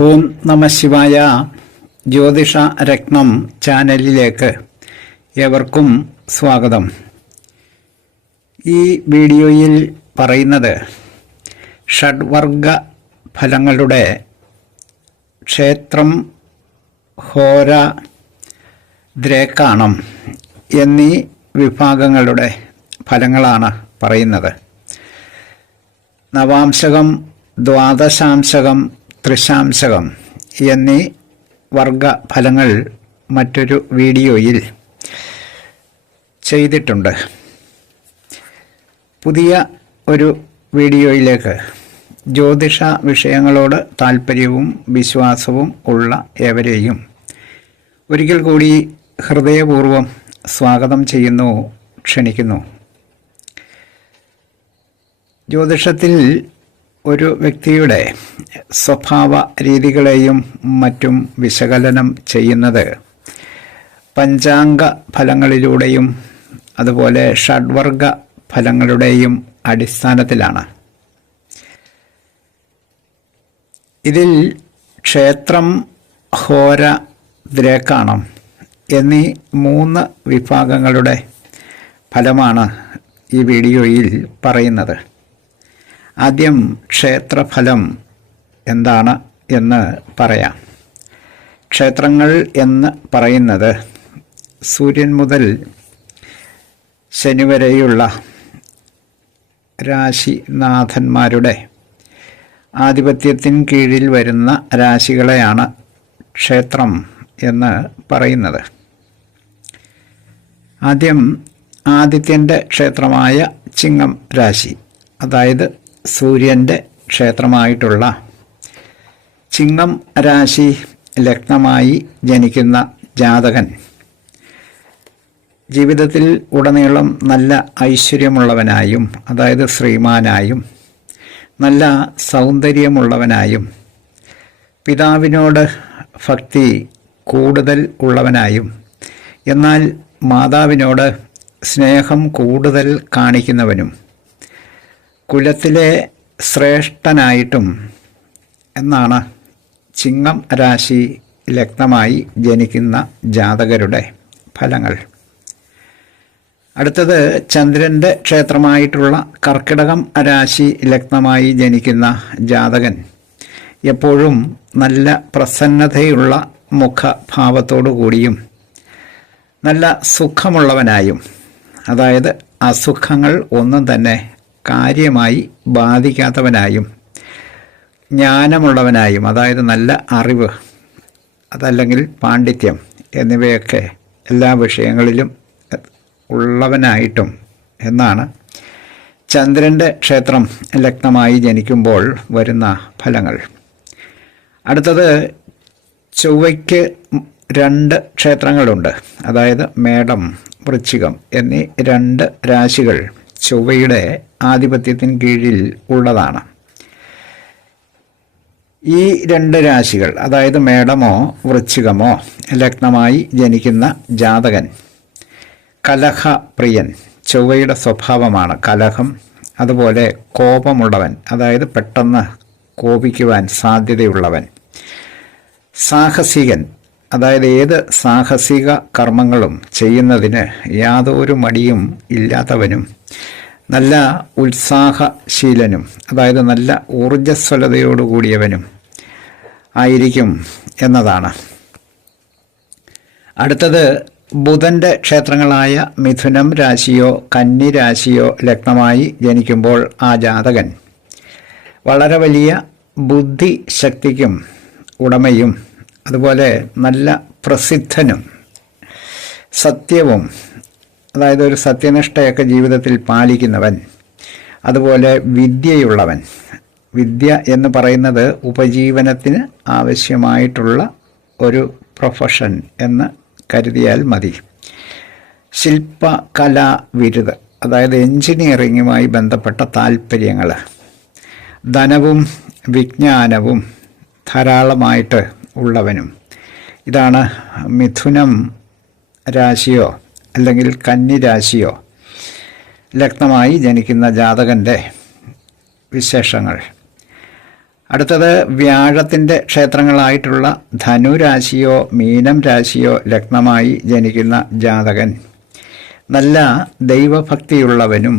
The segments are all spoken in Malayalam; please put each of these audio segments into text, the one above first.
ഓം നമ ശിവായ. ജ്യോതിഷ രത്നം ചാനലിലേക്ക് ഏവർക്കും സ്വാഗതം. ഈ വീഡിയോയിൽ പറയുന്നത് ഷഡ്വർഗ ഫലങ്ങളുടെ ക്ഷേത്രം, ഹോര, ദ്രേക്കാണം എന്നീ വിഭാഗങ്ങളുടെ ഫലങ്ങളാണ് പറയുന്നത്. നവാംശകം, ദ്വാദശാംശകം, ത്രിശാംശകം എന്നീ വർഗഫലങ്ങൾ മറ്റൊരു വീഡിയോയിൽ ചെയ്തിട്ടുണ്ട്. പുതിയ ഒരു വീഡിയോയിലേക്ക് ജ്യോതിഷ വിഷയങ്ങളോട് താൽപ്പര്യവും വിശ്വാസവും ഉള്ള ഏവരെയും ഒരിക്കൽ കൂടി ഹൃദയപൂർവ്വം സ്വാഗതം ചെയ്യുന്നു, ക്ഷണിക്കുന്നു. ജ്യോതിഷത്തിൽ ഒരു വ്യക്തിയുടെ സ്വഭാവ രീതികളെയും മറ്റും വിശകലനം ചെയ്യുന്നത് പഞ്ചാംഗ ഫലങ്ങളിലൂടെയും അതുപോലെ ഷഡ്വർഗ ഫലങ്ങളുടെയും അടിസ്ഥാനത്തിലാണ്. ഇതിൽ ക്ഷേത്രം, ഹോര, ദ്രേക്കാണം എന്നീ 3 വിഭാഗങ്ങളുടെ ഫലമാണ് ഈ വീഡിയോയിൽ പറയുന്നത്. ആദ്യം ക്ഷേത്രഫലം എന്താണ് എന്ന് പറയാം. ക്ഷേത്രങ്ങൾ എന്ന് പറയുന്നത് സൂര്യൻ മുതൽ ശനി വരെയുള്ള രാശിനാഥന്മാരുടെ ആധിപത്യത്തിന് കീഴിൽ വരുന്ന രാശികളെയാണ് ക്ഷേത്രം എന്ന് പറയുന്നത്. ആദ്യം ആദിത്യൻ്റെ ക്ഷേത്രമായ ചിങ്ങം രാശി, അതായത് സൂര്യൻ്റെ ക്ഷേത്രമായിട്ടുള്ള ചിങ്ങം രാശി ലഗ്നമായി ജനിക്കുന്ന ജാതകൻ ജീവിതത്തിൽ ഉടനീളം നല്ല ഐശ്വര്യമുള്ളവനായും, അതായത് ശ്രീമാനായും, നല്ല സൗന്ദര്യമുള്ളവനായും, പിതാവിനോട് ഭക്തി കൂടുതൽ ഉള്ളവനായും, എന്നാൽ മാതാവിനോട് സ്നേഹം കൂടുതൽ കാണിക്കുന്നവനും, കുലത്തിലെ ശ്രേഷ്ഠനായിട്ടും എന്നാണ് ചിങ്ങം രാശി ലഗ്നമായി ജനിക്കുന്ന ജാതകരുടെ ഫലങ്ങൾ. അടുത്തത് ചന്ദ്രൻ്റെ ക്ഷേത്രമായിട്ടുള്ള കർക്കിടകം രാശി ലഗ്നമായി ജനിക്കുന്ന ജാതകൻ എപ്പോഴും നല്ല പ്രസന്നതയുള്ള മുഖഭാവത്തോടു കൂടിയും നല്ല സുഖമുള്ളവനായും, അതായത് അസുഖങ്ങൾ ഒന്നും തന്നെ കാര്യമായി ബാധിക്കാത്തവനായും, ജ്ഞാനമുള്ളവനായും, അതായത് നല്ല അറിവ്, അതല്ലെങ്കിൽ പാണ്ഡിത്യം എന്നിവയൊക്കെ എല്ലാ വിഷയങ്ങളിലും ഉള്ളവനായിട്ടും എന്നാണ് ചന്ദ്രൻ്റെ ക്ഷേത്രം ലഗ്നമായി ജനിക്കുമ്പോൾ വരുന്ന ഫലങ്ങൾ. അടുത്തത് ചൊവ്വയ്ക്ക് 2 ക്ഷേത്രങ്ങളുണ്ട്, അതായത് മേടം, വൃശ്ചികം എന്നീ 2 രാശികൾ ചൊവ്വയുടെ ആധിപത്യത്തിന് കീഴിൽ ഉള്ളതാണ്. ഈ 2 രാശികൾ, അതായത് മേടമോ വൃശ്ചികമോ ലഗ്നമായി ജനിക്കുന്ന ജാതകൻ കലഹപ്രിയൻ, ചൊവ്വയുടെ സ്വഭാവമാണ് കലഹം, അതുപോലെ കോപമുള്ളവൻ, അതായത് പെട്ടെന്ന് കോപിക്കുവാൻ സാധ്യതയുള്ളവൻ, സാഹസികൻ, അതായത് ഏത് സാഹസിക കർമ്മങ്ങളും ചെയ്യുന്നതിന് യാതൊരു മടിയും ഇല്ലാത്തവനും, നല്ല ഉത്സാഹശീലനും, അതായത് നല്ല ഊർജ്ജസ്വലതയോടുകൂടിയവനും ആയിരിക്കും എന്നതാണ്. അടുത്തത് ബുധൻ്റെ ക്ഷേത്രങ്ങളായ മിഥുനം രാശിയോ കന്നി രാശിയോ ലഗ്നമായി ജനിക്കുമ്പോൾ ആ ജാതകൻ വളരെ വലിയ ബുദ്ധിശക്തിക്കും ഉടമയും, അതുപോലെ നല്ല പ്രസിദ്ധനും, സത്യവും, അതായത് ഒരു സത്യനിഷ്ഠയൊക്കെ ജീവിതത്തിൽ പാലിക്കുന്നവൻ, അതുപോലെ വിദ്യയുള്ളവൻ. വിദ്യ എന്ന് പറയുന്നത് ഉപജീവനത്തിന് ആവശ്യമായിട്ടുള്ള ഒരു പ്രൊഫഷൻ എന്ന് കരുതിയാൽ മതി. ശില്പകലാ ബിരുദ്, അതായത് എൻജിനീയറിങ്ങുമായി ബന്ധപ്പെട്ട താല്പര്യങ്ങൾ, ധനവും വിജ്ഞാനവും ധാരാളമായിട്ട് ഉള്ളവനും. ഇതാണ് മിഥുനം രാശിയോ അല്ലെങ്കിൽ കന്നി രാശിയോ ലഗ്നമായി ജനിക്കുന്ന ജാതകൻ്റെ വിശേഷങ്ങൾ. അടുത്തത് വ്യാഴത്തിൻ്റെ ക്ഷേത്രങ്ങളായിട്ടുള്ള ധനുരാശിയോ മീനം രാശിയോ ലഗ്നമായി ജനിക്കുന്ന ജാതകൻ നല്ല ദൈവഭക്തിയുള്ളവനും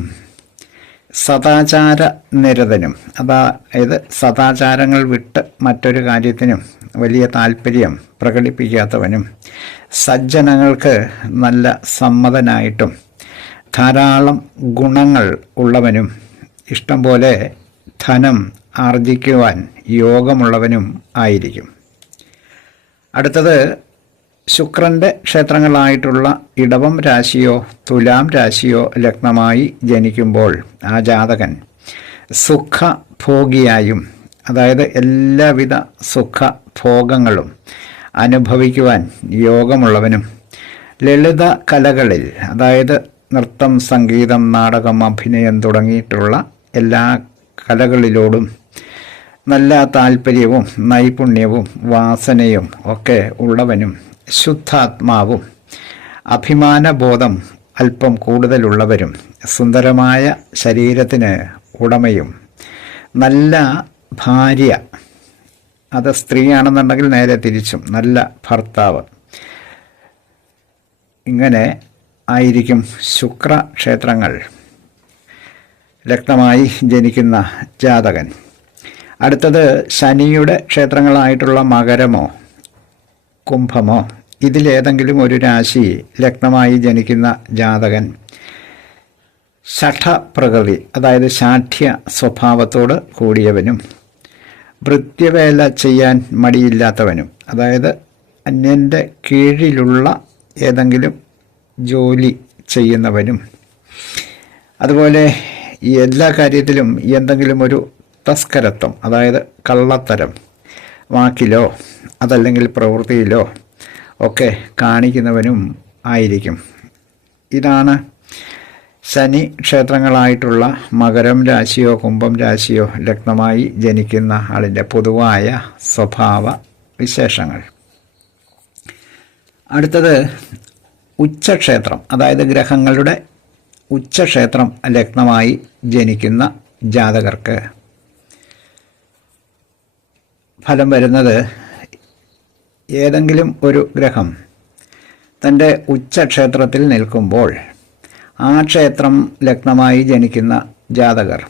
സദാചാര നിരതനും, അതായത് സദാചാരങ്ങൾ വിട്ട് മറ്റൊരു കാര്യത്തിനും വലിയ താല്പര്യം പ്രകടിപ്പിക്കാത്തവനും, സജ്ജനങ്ങൾക്ക് നല്ല സമ്മതനായിട്ടും ധാരാളം ഗുണങ്ങൾ ഉള്ളവനും, ഇഷ്ടം പോലെ ധനം ആർജിക്കുവാൻ യോഗമുള്ളവനും ആയിരിക്കും. അടുത്തത് ശുക്രൻ്റെ ക്ഷേത്രങ്ങളായിട്ടുള്ള ഇടവം രാശിയോ തുലാം രാശിയോ ലഗ്നമായി ജനിക്കുമ്പോൾ ആ ജാതകൻ സുഖഭോഗിയായും, അതായത് എല്ലാവിധ സുഖഭോഗങ്ങളും അനുഭവിക്കുവാൻ യോഗമുള്ളവനും, ലളിത കലകളിൽ, അതായത് നൃത്തം, സംഗീതം, നാടകം, അഭിനയം തുടങ്ങിയിട്ടുള്ള എല്ലാ കലകളിലോടും നല്ല താല്പര്യവും നൈപുണ്യവും വാസനയും ഒക്കെ ഉള്ളവനും, ശുദ്ധാത്മാവും അഭിമാനബോധം അല്പം കൂടുതലുള്ളവരും, സുന്ദരമായ ശരീരത്തിന് ഉടമയും, നല്ല ഭാര്യ, അത് സ്ത്രീയാണെന്നുണ്ടെങ്കിൽ നേരെ തിരിച്ചും നല്ല ഭർത്താവ്, ഇങ്ങനെ ആയിരിക്കും ശുക്രക്ഷേത്രങ്ങൾ ലഗ്നമായി ജനിക്കുന്ന ജാതകൻ. അടുത്തത് ശനിയുടെ ക്ഷേത്രങ്ങളായിട്ടുള്ള മകരമോ കുംഭമോ ഇതിലേതെങ്കിലും ഒരു രാശി ലഗ്നമായി ജനിക്കുന്ന ജാതകൻ ശഠപ്രകൃതി, അതായത് ശാഠ്യ സ്വഭാവത്തോട് കൂടിയവനും, ഭൃത്യവേല ചെയ്യാൻ മടിയില്ലാത്തവനും, അതായത് അന്യൻ്റെ കീഴിലുള്ള ഏതെങ്കിലും ജോലി ചെയ്യുന്നവനും, അതുപോലെ എല്ലാ കാര്യത്തിലും എന്തെങ്കിലും ഒരു തസ്കരത്വം, അതായത് കള്ളത്തരം വാക്കിലോ അതല്ലെങ്കിൽ പ്രവൃത്തിയിലോ ഒക്കെ കാണിക്കുന്നവനും ആയിരിക്കും. ഇതാണ് ശനി ക്ഷേത്രങ്ങളായിട്ടുള്ള മകരം രാശിയോ കുംഭം രാശിയോ ലഗ്നമായി ജനിക്കുന്ന ആളിൻ്റെ പൊതുവായ സ്വഭാവ വിശേഷങ്ങൾ. അടുത്തത് ഉച്ചക്ഷേത്രം, അതായത് ഗ്രഹങ്ങളുടെ ഉച്ചക്ഷേത്രം ലഗ്നമായി ജനിക്കുന്ന ജാതകർക്ക് ഫലം വരുന്നത്, ഏതെങ്കിലും ഒരു ഗ്രഹം തൻ്റെ ഉച്ചക്ഷേത്രത്തിൽ നിൽക്കുമ്പോൾ ആ ക്ഷേത്രം ലഗ്നമായി ജനിക്കുന്ന ജാതകർ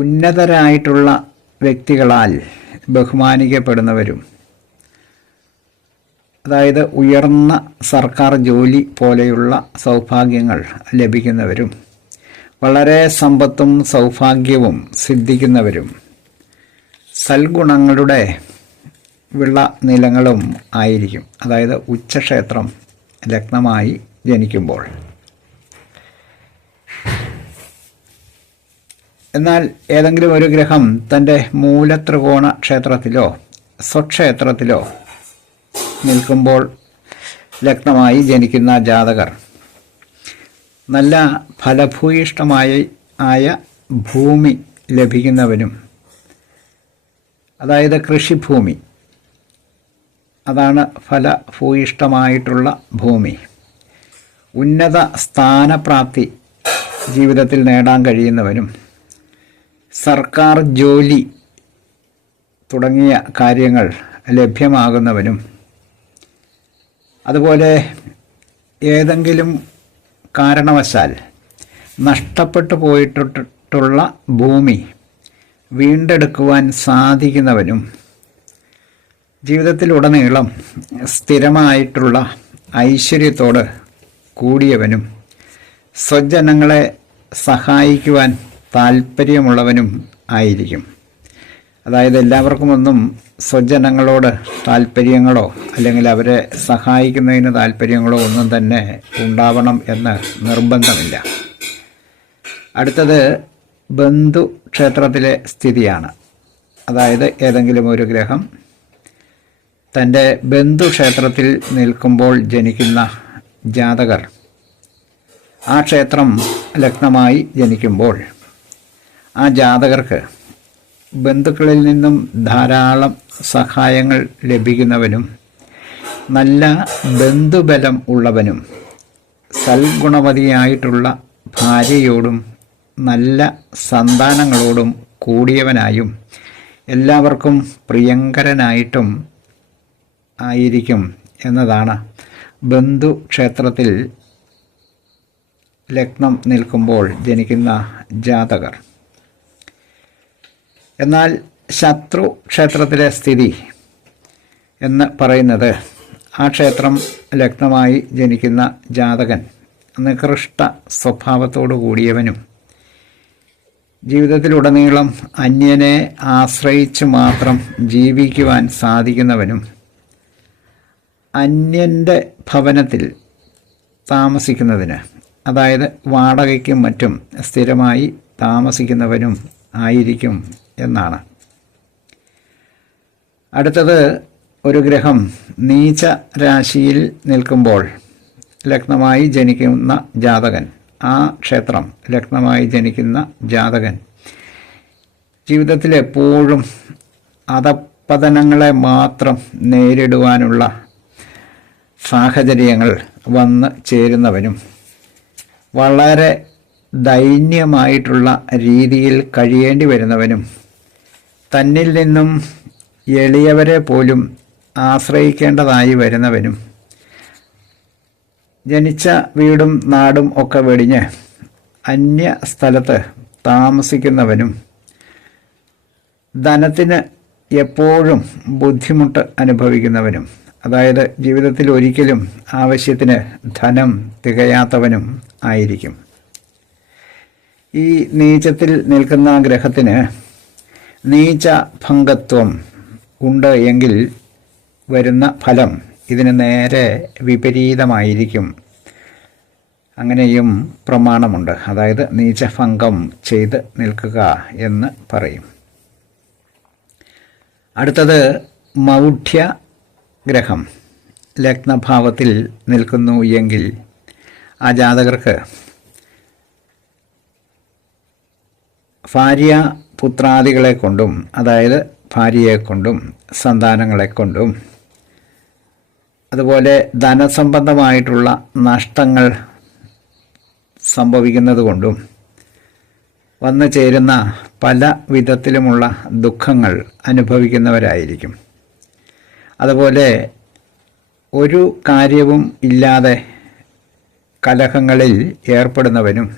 ഉന്നതരായിട്ടുള്ള വ്യക്തികളാൽ ബഹുമാനിക്കപ്പെടുന്നവരും, അതായത് ഉയർന്ന സർക്കാർ ജോലി പോലെയുള്ള സൗഭാഗ്യങ്ങൾ ലഭിക്കുന്നവരും, വളരെ സമ്പത്തും സൗഭാഗ്യവും സിദ്ധിക്കുന്നവരും, സൽഗുണങ്ങളുടെ വിള നിലങ്ങളും ആയിരിക്കും, അതായത് ഉച്ചക്ഷേത്രം ലഗ്നമായി ജനിക്കുമ്പോൾ. എന്നാൽ ഏതെങ്കിലും ഒരു ഗ്രഹം തൻ്റെ മൂലത്രികോണ ക്ഷേത്രത്തിലോ സ്വക്ഷേത്രത്തിലോ നിൽക്കുമ്പോൾ ലഗ്നമായി ജനിക്കുന്ന ജാതകർ നല്ല ഫലഭൂയിഷ്ടമായ ഭൂമി ലഭിക്കുന്നവനും, അതായത് കൃഷിഭൂമി, അതാണ് ഫലഭൂയിഷ്ടമായിട്ടുള്ള ഭൂമി, ഉന്നത സ്ഥാനപ്രാപ്തി ജീവിതത്തിൽ നേടാൻ കഴിയുന്നവനും, സർക്കാർ ജോലി തുടങ്ങിയ കാര്യങ്ങൾ ലഭ്യമാകുന്നവനും, അതുപോലെ ഏതെങ്കിലും കാരണവശാൽ നഷ്ടപ്പെട്ടു പോയിട്ടുള്ള ഭൂമി വീണ്ടെടുക്കുവാൻ സാധിക്കുന്നവനും, ജീവിതത്തിലുടനീളം സ്ഥിരമായിട്ടുള്ള ഐശ്വര്യത്തോട് കൂടിയവനും, സ്വജനങ്ങളെ സഹായിക്കുവാൻ താല്പര്യമുള്ളവനും ആയിരിക്കും. അതായത് എല്ലാവർക്കുമൊന്നും സ്വജനങ്ങളോട് താല്പര്യങ്ങളോ അല്ലെങ്കിൽ അവരെ സഹായിക്കുന്നതിന് താല്പര്യങ്ങളോ ഒന്നും തന്നെ ഉണ്ടാവണം എന്ന് നിർബന്ധമില്ല. അടുത്തത് ബന്ധു ക്ഷേത്രത്തിലെ സ്ഥിതിയാണ്. അതായത് ഏതെങ്കിലും ഒരു ഗ്രഹം തൻ്റെ ബന്ധുക്ഷേത്രത്തിൽ നിൽക്കുമ്പോൾ ജനിക്കുന്ന ജാതകർ ആ ക്ഷേത്രം ലഗ്നമായി ജനിക്കുമ്പോൾ ആ ജാതകർക്ക് ബന്ധുക്കളിൽ നിന്നും ധാരാളം സഹായങ്ങൾ ലഭിക്കുന്നവനും, നല്ല ബന്ധുബലം ഉള്ളവനും, സൽഗുണവതിയായിട്ടുള്ള ഭാര്യയോടും നല്ല സന്താനങ്ങളോടും കൂടിയവനായും എല്ലാവർക്കും പ്രിയങ്കരനായിട്ടും ആയിരിക്കും എന്നതാണ് ബന്ധു ക്ഷേത്രത്തിൽ ലഗ്നം നിൽക്കുമ്പോൾ ജനിക്കുന്ന ജാതകർ. എന്നാൽ ശത്രു ക്ഷേത്രത്തിലെ സ്ഥിതി എന്ന് പറയുന്നത് ആ ക്ഷേത്രം ലഗ്നമായി ജനിക്കുന്ന ജാതകൻ നികൃഷ്ട സ്വഭാവത്തോടു കൂടിയവനും ജീവിതത്തിലുടനീളം അന്യനെ ആശ്രയിച്ച് മാത്രം ജീവിക്കുവാൻ സാധിക്കുന്നവനും അന്യൻ്റെ ഭവനത്തിൽ താമസിക്കുന്നതിന്, അതായത് വാടകയ്ക്കും മറ്റും സ്ഥിരമായി താമസിക്കുന്നവനും ആയിരിക്കും എന്നാണ്. അടുത്തത്, ഒരു ഗ്രഹം നീച രാശിയിൽ നിൽക്കുമ്പോൾ ലഗ്നമായി ജനിക്കുന്ന ജാതകൻ, ആ ക്ഷേത്രം ലഗ്നമായി ജനിക്കുന്ന ജാതകൻ ജീവിതത്തിൽ എപ്പോഴും അധപ്പതനങ്ങളെ മാത്രം നേരിടുവാനുള്ള സാഹചര്യങ്ങൾ വന്ന് ചേരുന്നവനും വളരെ ദൈന്യമായിട്ടുള്ള രീതിയിൽ കഴിയേണ്ടി വരുന്നവനും തന്നിൽ നിന്നും എളിയവരെ പോലും ആശ്രയിക്കേണ്ടതായി വരുന്നവനും ജനിച്ച വീടും നാടും ഒക്കെ വെടിഞ്ഞ് അന്യ സ്ഥലത്ത് താമസിക്കുന്നവനും ധനത്തിന് എപ്പോഴും ബുദ്ധിമുട്ട് അനുഭവിക്കുന്നവനും, അതായത് ജീവിതത്തിൽ ഒരിക്കലും ആവശ്യത്തിന് ധനം തികയാത്തവനും ആയിരിക്കും. ഈ നീചത്തിൽ നിൽക്കുന്ന ഗ്രഹത്തിന് നീച ഭംഗത്വം ഉണ്ട് എങ്കിൽ വരുന്ന ഫലം ഇതിന് നേരെ വിപരീതമായിരിക്കും. അങ്ങനെയും പ്രമാണമുണ്ട്. അതായത് നീചഭംഗം ചെയ്ത് നിൽക്കുക എന്ന് പറയും. അടുത്തത്, മൗഢ്യ ഗ്രഹം ലഗ്നഭാവത്തിൽ നിൽക്കുന്നു എങ്കിൽ ആ ജാതകർക്ക് ഭാര്യ പുത്രാദികളെ കൊണ്ടും, അതായത് ഭാര്യയെ കൊണ്ടും സന്താനങ്ങളെ കൊണ്ടും അതുപോലെ ധനസംബന്ധമായിട്ടുള്ള നഷ്ടങ്ങൾ സംഭവിക്കുന്നത് കൊണ്ടും വന്നു ചേരുന്ന പല വിധത്തിലുമുള്ള ദുഃഖങ്ങൾ അനുഭവിക്കുന്നവരായിരിക്കും. അതുപോലെ ഒരു കാര്യവും ഇല്ലാതെ കലഹങ്ങളിൽ ഏർപ്പെടുന്നവനും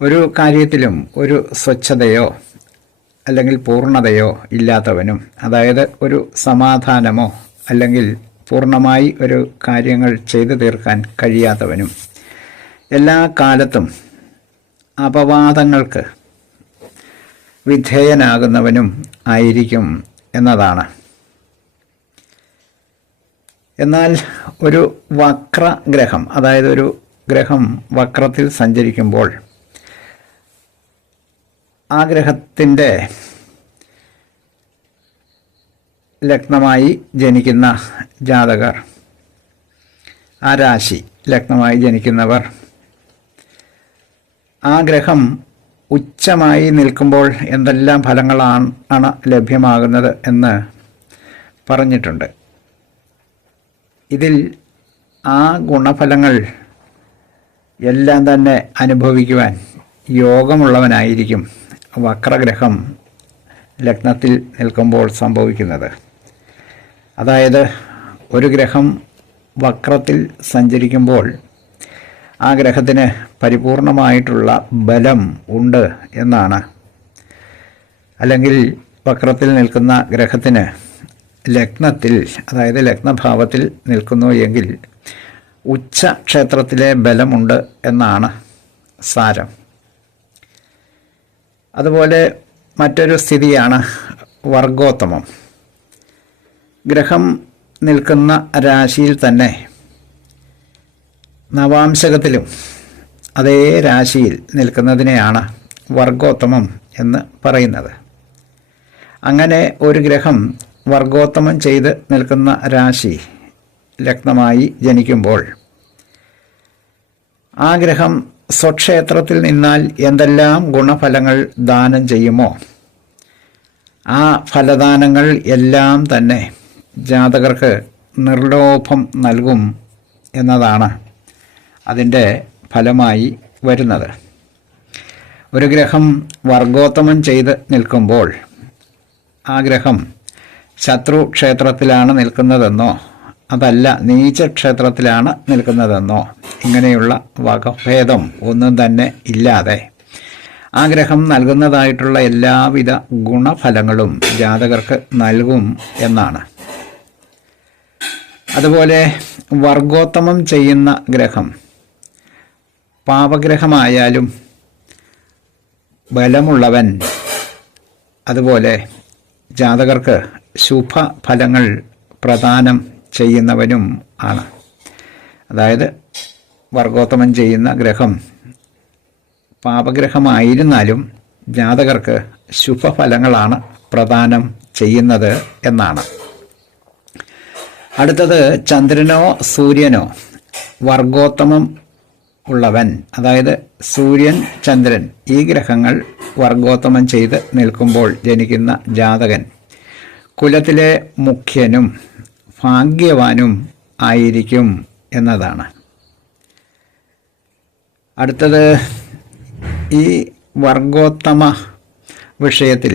ഒരു കാര്യത്തിലും ഒരു സ്വച്ഛതയോ അല്ലെങ്കിൽ പൂർണ്ണതയോ ഇല്ലാത്തവനും, അതായത് ഒരു സമാധാനമോ അല്ലെങ്കിൽ പൂർണ്ണമായി ഒരു കാര്യങ്ങൾ ചെയ്തു തീർക്കാൻ കഴിയാത്തവനും എല്ലാ കാലത്തും അപവാദങ്ങൾക്ക് വിധേയനാകുന്നവനും ആയിരിക്കും എന്നതാണ്. എന്നാൽ ഒരു വക്രഗ്രഹം, അതായത് ഒരു ഗ്രഹം വക്രത്തിൽ സഞ്ചരിക്കുമ്പോൾ ആ ഗ്രഹത്തിൻ്റെ ലഗ്നമായി ജനിക്കുന്ന ജാതകർ, ആ രാശി ലഗ്നമായി ജനിക്കുന്നവർ, ആ ഗ്രഹം ഉച്ചമായി നിൽക്കുമ്പോൾ എന്തെല്ലാം ഫലങ്ങളാണ് ലഭ്യമാകുന്നത് എന്ന് പറഞ്ഞിട്ടുണ്ട്. ഇതിൽ ആ ഗുണഫലങ്ങൾ എല്ലാം തന്നെ അനുഭവിക്കുവാൻ യോഗമുള്ളവനായിരിക്കും വക്രഗ്രഹം ലഗ്നത്തിൽ നിൽക്കുമ്പോൾ സംഭവിക്കുന്നത്. അതായത് ഒരു ഗ്രഹം വക്രത്തിൽ സഞ്ചരിക്കുമ്പോൾ ആ ഗ്രഹത്തിന് പരിപൂർണമായിട്ടുള്ള ബലം ഉണ്ട് എന്നാണ്. അല്ലെങ്കിൽ വക്രത്തിൽ നിൽക്കുന്ന ഗ്രഹത്തിന് ലഗ്നത്തിൽ, അതായത് ലഗ്നഭാവത്തിൽ നിൽക്കുന്നു എങ്കിൽ ഉച്ച ക്ഷേത്രത്തിലെ ബലമുണ്ട് എന്നാണ് സാരം. അതുപോലെ മറ്റൊരു സ്ഥിതിയാണ് വർഗോത്തമം. ഗ്രഹം നിൽക്കുന്ന രാശിയിൽ തന്നെ നവാംശകത്തിലും അതേ രാശിയിൽ നിൽക്കുന്നതിനെയാണ് വർഗോത്തമം എന്ന് പറയുന്നത്. അങ്ങനെ ഒരു ഗ്രഹം വർഗോത്തമം ചെയ്ത് നിൽക്കുന്ന രാശി ലഗ്നമായി ജനിക്കുമ്പോൾ ആ ഗ്രഹം സ്വക്ഷേത്രത്തിൽ നിന്നാൽ എന്തെല്ലാം ഗുണഫലങ്ങൾ ദാനം ചെയ്യുമോ ആ ഫലദാനങ്ങൾ എല്ലാം തന്നെ ജാതകർക്ക് നിർലോഭം നൽകും എന്നതാണ് അതിൻ്റെ ഫലമായി വരുന്നത്. ഒരു ഗ്രഹം വർഗോത്തമം ചെയ്ത് നിൽക്കുമ്പോൾ ആ ഗ്രഹം ശത്രു ക്ഷേത്രത്തിലാണ് നിൽക്കുന്നതെന്നോ അതല്ല നീചക്ഷേത്രത്തിലാണ് നിൽക്കുന്നതെന്നോ ഇങ്ങനെയുള്ള വകഭേദം ഒന്നും തന്നെ ഇല്ലാതെ ആ ഗ്രഹം നൽകുന്നതായിട്ടുള്ള എല്ലാവിധ ഗുണഫലങ്ങളും ജാതകർക്ക് നൽകും എന്നാണ്. അതുപോലെ വർഗോത്തമം ചെയ്യുന്ന ഗ്രഹം പാപഗ്രഹമായാലും ബലമുള്ളവൻ, അതുപോലെ ജാതകർക്ക് ശുഭഫലങ്ങൾ പ്രദാനം ചെയ്യുന്നവനും ആണ്. അതായത് വർഗോത്തമം ചെയ്യുന്ന ഗ്രഹം പാപഗ്രഹമായിരുന്നാലും ജാതകർക്ക് ശുഭഫലങ്ങളാണ് പ്രദാനം ചെയ്യുന്നത് എന്നാണ്. അടുത്തത് ചന്ദ്രനോ സൂര്യനോ വർഗോത്തമം ഉള്ളവൻ, അതായത് സൂര്യൻ ചന്ദ്രൻ ഈ ഗ്രഹങ്ങൾ വർഗോത്തമം ചെയ്ത് നിൽക്കുമ്പോൾ ജനിക്കുന്ന ജാതകൻ കുലത്തിലെ മുഖ്യനും ഭാഗ്യവാനും ആയിരിക്കും എന്നതാണ്. അടുത്തത് ഈ വർഗോത്തമ വിഷയത്തിൽ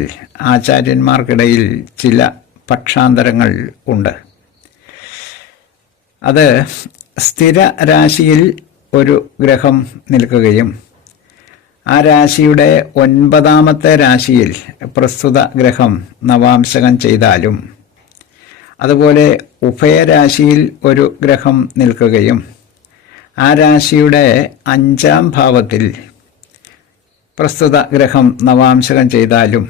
ആചാര്യന്മാർക്കിടയിൽ ചില പക്ഷാന്തരങ്ങൾ ഉണ്ട്. അത് സ്ഥിര രാശിയിൽ ഒരു ഗ്രഹം നിൽക്കുകയും ആ രാശിയുടെ 9ാമത്തെ രാശിയിൽ പ്രസ്തുത ഗ്രഹം നവാംശകം ചെയ്താലും, അതുപോലെ ഉഭയരാശിയിൽ ഒരു ഗ്രഹം നിൽക്കുകയും ആ രാശിയുടെ 5ാം ഭാവത്തിൽ പ്രസ്തുത ഗ്രഹം നവാംശകം ചെയ്താലും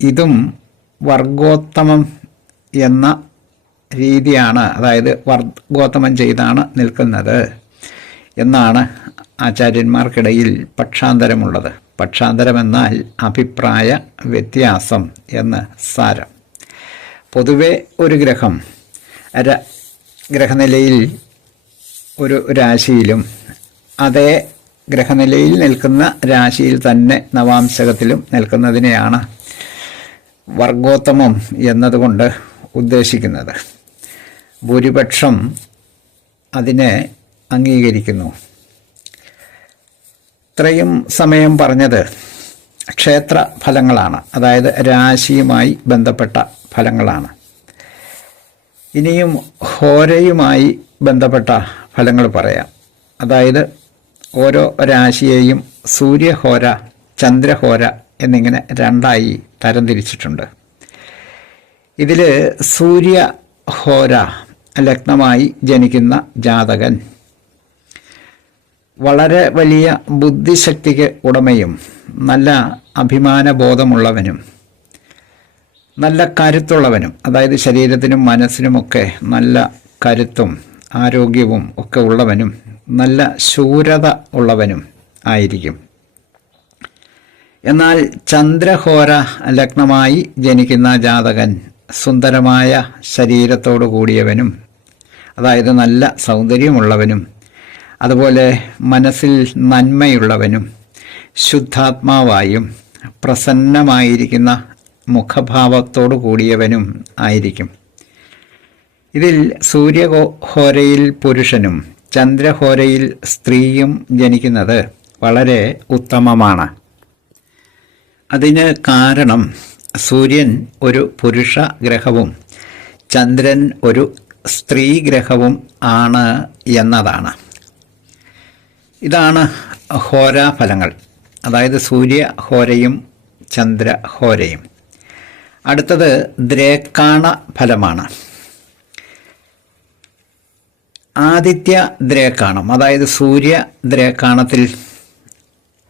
ഇതും വർഗോത്തമം എന്ന രീതിയാണ്, അതായത് വർഗോത്തമം ചെയ്താണ് നിൽക്കുന്നത് എന്നാണ് ആചാര്യന്മാർക്കിടയിൽ പക്ഷാന്തരമുള്ളത്. പക്ഷാന്തരമെന്നാൽ അഭിപ്രായ വ്യത്യാസം എന്ന് സാരം. പൊതുവെ ഒരു ഗ്രഹം ഗ്രഹനിലയിൽ ഒരു രാശിയിലും അതേ ഗ്രഹനിലയിൽ നിൽക്കുന്ന രാശിയിൽ തന്നെ നവാംശകത്തിലും നിൽക്കുന്നതിനെയാണ് വർഗോത്തമം എന്നതുകൊണ്ട് ഉദ്ദേശിക്കുന്നത്. ഭൂരിപക്ഷം അതിനെ അംഗീകരിക്കുന്നു. ഇത്രയും സമയം പറഞ്ഞത് ക്ഷേത്ര ഫലങ്ങളാണ്, അതായത് രാശിയുമായി ബന്ധപ്പെട്ട ഫലങ്ങളാണ്. ഇനിയും ഹോരയുമായി ബന്ധപ്പെട്ട ഫലങ്ങൾ പറയാം. അതായത് ഓരോ രാശിയെയും സൂര്യഹോര, ചന്ദ്രഹോര എന്നിങ്ങനെ 2ആയി തരംതിരിച്ചിട്ടുണ്ട്. ഇതിൽ സൂര്യഹോര ലഗ്നമായി ജനിക്കുന്ന ജാതകൻ വളരെ വലിയ ബുദ്ധിശക്തിക്ക് ഉടമയും നല്ല അഭിമാനബോധമുള്ളവനും നല്ല കരുത്തുള്ളവനും, അതായത് ശരീരത്തിനും മനസ്സിനുമൊക്കെ നല്ല കരുത്തും ആരോഗ്യവും ഒക്കെ ഉള്ളവനും നല്ല ശൂരത ഉള്ളവനും ആയിരിക്കും. എന്നാൽ ചന്ദ്രഹോര ലഗ്നമായി ജനിക്കുന്ന ജാതകൻ സുന്ദരമായ ശരീരത്തോടു കൂടിയവനും, അതായത് നല്ല സൗന്ദര്യമുള്ളവനും, അതുപോലെ മനസ്സിൽ നന്മയുള്ളവനും ശുദ്ധാത്മാവായും പ്രസന്നമായിരിക്കുന്ന മുഖഭാവത്തോടു കൂടിയവനും ആയിരിക്കും. ഇതിൽ സൂര്യഹോരയിൽ പുരുഷനും ചന്ദ്രഹോരയിൽ സ്ത്രീയും ജനിക്കുന്നത് വളരെ ഉത്തമമാണ്. അതിന് കാരണം സൂര്യൻ ഒരു പുരുഷ ഗ്രഹവും ചന്ദ്രൻ ഒരു സ്ത്രീ ഗ്രഹവും ആണ് എന്നതാണ്. ഇതാണ് ഹോരാഫലങ്ങൾ, അതായത് സൂര്യഹോരയും ചന്ദ്രഹോരയും. അടുത്തത് ദ്രേക്കാണ ഫലമാണ്. ആദിത്യ ദ്രേക്കാണം, അതായത് സൂര്യ ദ്രേക്കാണത്തിൽ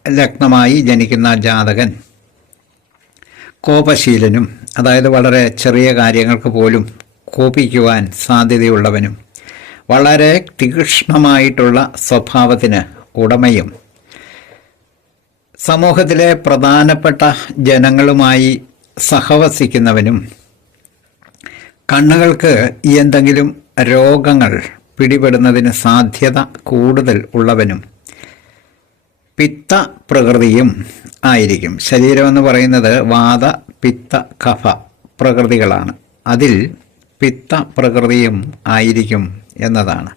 ലഗ്നമായി ജനിക്കുന്ന ജാതകൻ കോപശീലനും, അതായത് വളരെ ചെറിയ കാര്യങ്ങൾക്ക് പോലും കോപിക്കുവാൻ സാധ്യതയുള്ളവനും വളരെ തീക്ഷ്ണമായിട്ടുള്ള സ്വഭാവത്തിന് ഉടമയും സമൂഹത്തിലെ പ്രധാനപ്പെട്ട ജനങ്ങളുമായി സഹവസിക്കുന്നവനും കണ്ണുകൾക്ക് എന്തെങ്കിലും രോഗങ്ങൾ പിടിപെടുന്നതിന് സാധ്യത കൂടുതൽ ഉള്ളവനും പിത്ത പ്രകൃതിയും ആയിരിക്കും. ശരീരമെന്ന് പറയുന്നത് വാത പിത്ത കഫ പ്രകൃതികളാണ്. അതിൽ പിത്ത പ്രകൃതിയും ആയിരിക്കും എന്നതാണ്.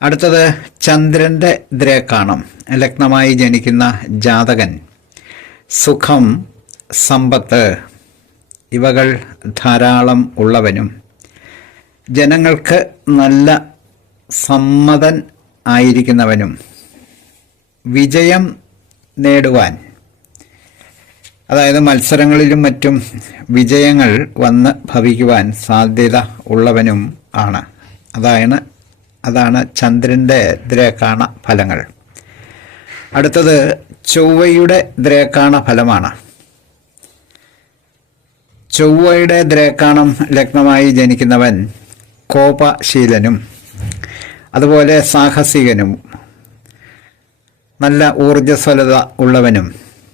അടുത്തത് ചന്ദ്രൻ്റെ ദ്രേക്കാണം ലഗ്നമായി ജനിക്കുന്ന ജാതകൻ സുഖം, സമ്പത്ത്, ഇവകൾ ധാരാളം ഉള്ളവനും ജനങ്ങൾക്ക് നല്ല സമ്മതൻ ആയിരിക്കുന്നവനും വിജയം നേടുവാൻ, അതായത് മത്സരങ്ങളിലും മറ്റും വിജയങ്ങൾ വന്ന് ഭവിക്കുവാൻ സാധ്യത ഉള്ളവനും ആണ്. അതാണ് ചന്ദ്രൻ്റെ ദ്രേക്കാണ ഫലങ്ങൾ. അടുത്തത് ചൊവ്വയുടെ ദ്രേക്കാണ ഫലമാണ്. ചൊവ്വയുടെ ദ്രേക്കാണം ലഗ്നമായി ജനിക്കുന്നവൻ കോപശീലനും അതുപോലെ സാഹസികനും നല്ല ഊർജ്ജസ്വലത ഉള്ളവനും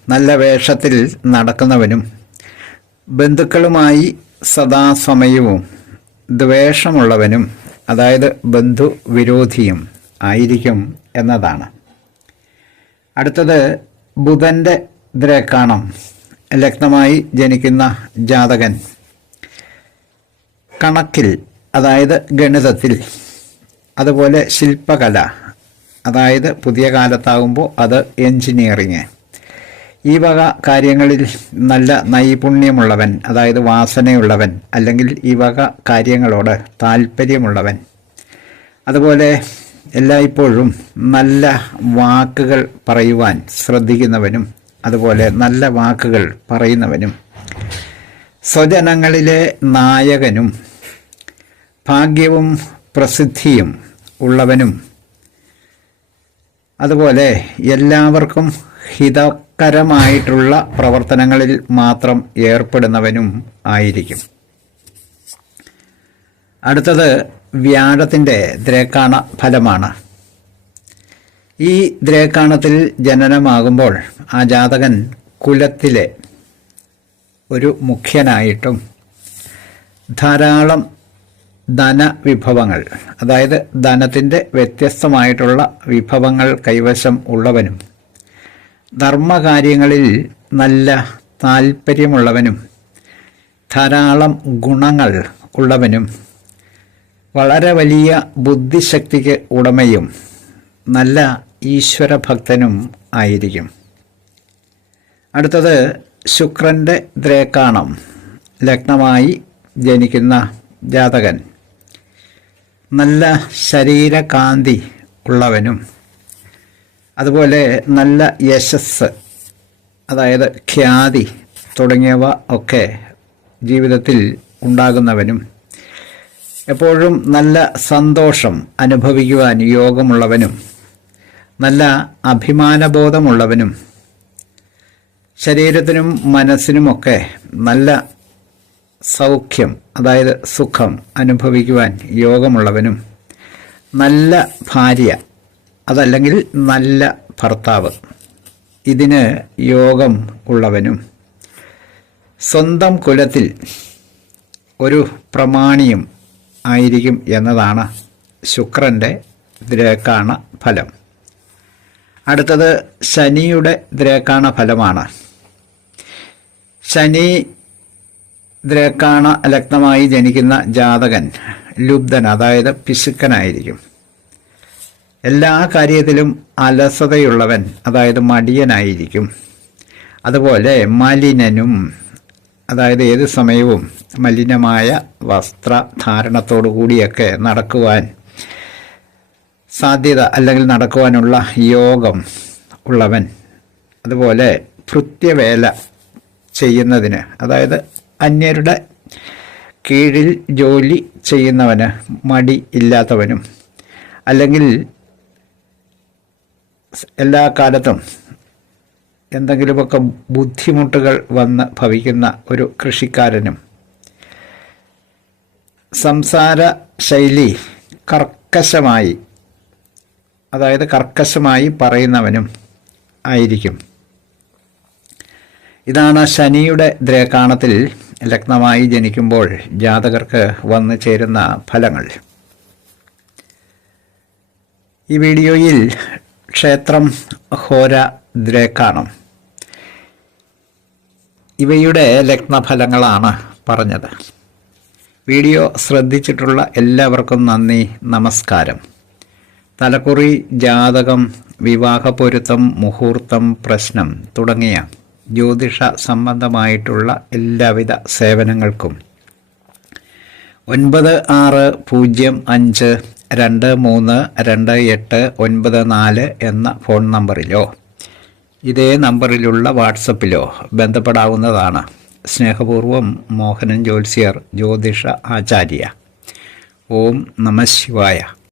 നല്ല വേഷത്തിൽ നടക്കുന്നവനും ബന്ധുക്കളുമായി സദാസമയവും ദ്വേഷമുള്ളവനും, അതായത് ബന്ധുവിരോധിയും ആയിരിക്കും എന്നതാണ്. അടുത്തത് ബുധൻ്റെ ദ്രേക്കാണം ലഗ്നമായി ജനിക്കുന്ന ജാതകൻ കണക്കിൽ, അതായത് ഗണിതത്തിൽ, അതുപോലെ ശില്പകല, അതായത് പുതിയ കാലത്താകുമ്പോൾ അത് എൻജിനീയറിങ്, ഈ വക കാര്യങ്ങളിൽ നല്ല നൈപുണ്യമുള്ളവൻ, അതായത് വാസനയുള്ളവൻ, അല്ലെങ്കിൽ ഈ വക കാര്യങ്ങളോട് താല്പര്യമുള്ളവൻ, അതുപോലെ എല്ലായ്പ്പോഴും നല്ല വാക്കുകൾ പറയുവാൻ ശ്രദ്ധിക്കുന്നവനും, അതുപോലെ നല്ല വാക്കുകൾ പറയുന്നവനും, സ്വജനങ്ങളിലെ നായകനും ഭാഗ്യവും പ്രസിദ്ധിയും ഉള്ളവനും, അതുപോലെ എല്ലാവർക്കും ഹിതകരമായിട്ടുള്ള പ്രവർത്തനങ്ങളിൽ മാത്രം ഏർപ്പെടുന്നവനും ആയിരിക്കും. അടുത്തത് വ്യാഴത്തിൻ്റെ ദ്രേക്കാണ ഫലമാണ്. ഈ ദ്രേക്കാണത്തിൽ ജനനമാകുമ്പോൾ ആ ജാതകൻ കുലത്തിലെ ഒരു മുഖ്യനായിട്ടും ധാരാളം ധനവിഭവങ്ങൾ, അതായത് ധനത്തിൻ്റെ വ്യത്യസ്തമായിട്ടുള്ള വിഭവങ്ങൾ കൈവശം ഉള്ളവനും ധർമ്മകാര്യങ്ങളിൽ നല്ല താല്പര്യമുള്ളവനും ധാരാളം ഗുണങ്ങൾ ഉള്ളവനും വളരെ വലിയ ബുദ്ധിശക്തിക്ക് ഉടമയും നല്ല ഈശ്വരഭക്തനും ആയിരിക്കും. അടുത്തത് ശുക്രൻ്റെ ദ്രേക്കാണം ലഗ്നമായി ജനിക്കുന്ന ജാതകൻ നല്ല ശരീരകാന്തി ഉള്ളവനും അതുപോലെ നല്ല യശസ്, അതായത് ഖ്യാതി തുടങ്ങിയവ ഒക്കെ ജീവിതത്തിൽ ഉണ്ടാകുന്നവനും എപ്പോഴും നല്ല സന്തോഷം അനുഭവിക്കുവാൻ യോഗമുള്ളവനും നല്ല അഭിമാനബോധമുള്ളവനും ശരീരത്തിനും മനസ്സിനുമൊക്കെ നല്ല സൗഖ്യം, അതായത് സുഖം അനുഭവിക്കുവാൻ യോഗമുള്ളവനും നല്ല ഭാര്യ, അതല്ലെങ്കിൽ നല്ല ഭർത്താവ്, ഇതിന് യോഗം ഉള്ളവനും സ്വന്തം കുലത്തിൽ ഒരു പ്രമാണിയും ആയിരിക്കും എന്നതാണ് ശുക്രൻ്റെ ദ്രേക്കാണ ഫലം. അടുത്തത് ശനിയുടെ ദ്രേക്കാണ ഫലമാണ്. ശനി ദ്രേക്കാണ ലഗ്നമായി ജനിക്കുന്ന ജാതകൻ ലുബ്ധൻ, അതായത് പിശുക്കനായിരിക്കും. എല്ലാ കാര്യത്തിലും അലസതയുള്ളവൻ, അതായത് മടിയനായിരിക്കും. അതുപോലെ മലിനനും, അതായത് ഏത് സമയവും മലിനമായ വസ്ത്രധാരണത്തോടു കൂടിയൊക്കെ നടക്കുവാൻ സാധ്യത, അല്ലെങ്കിൽ നടക്കുവാനുള്ള യോഗം ഉള്ളവൻ. അതുപോലെ ഭൃത്യവേല ചെയ്യുന്നതിന്, അതായത് അന്യരുടെ കീഴിൽ ജോലി ചെയ്യുന്നവന് മടി ഇല്ലാത്തവനും, അല്ലെങ്കിൽ എല്ലാ കാലത്തും എന്തെങ്കിലുമൊക്കെ ബുദ്ധിമുട്ടുകൾ വന്ന് ഭവിക്കുന്ന ഒരു കൃഷിക്കാരനും, സംസാര ശൈലി കർക്കശമായി, അതായത് കർക്കശമായി പറയുന്നവനും ആയിരിക്കും. ഇതാണ് ശനിയുടെ ദ്രേക്കാണത്തിൽ ലഗ്നമായി ജനിക്കുമ്പോൾ ജാതകർക്ക് വന്നു ചേരുന്ന ഫലങ്ങൾ. ഈ വീഡിയോയിൽ ക്ഷേത്രം, ഹോര, ദ്രേക്കാണം ഇവയുടെ ലഗ്നഫലങ്ങളാണ് പറഞ്ഞത്. വീഡിയോ ശ്രദ്ധിച്ചിട്ടുള്ള എല്ലാവർക്കും നന്ദി, നമസ്കാരം. തലക്കുറി, ജാതകം, വിവാഹ പൊരുത്തം, മുഹൂർത്തം, പ്രശ്നം തുടങ്ങിയ ജ്യോതിഷ സംബന്ധമായിട്ടുള്ള എല്ലാവിധ സേവനങ്ങൾക്കും 9605232894 എന്ന ഫോൺ നമ്പറിലോ ഇതേ നമ്പറിലുള്ള വാട്സപ്പിലോ ബന്ധപ്പെടാവുന്നതാണ്. സ്നേഹപൂർവം മോഹനൻ ജ്യോത്സ്യർ, ജ്യോതിഷ ആചാര്യ. ഓം നമഃ ശിവായ.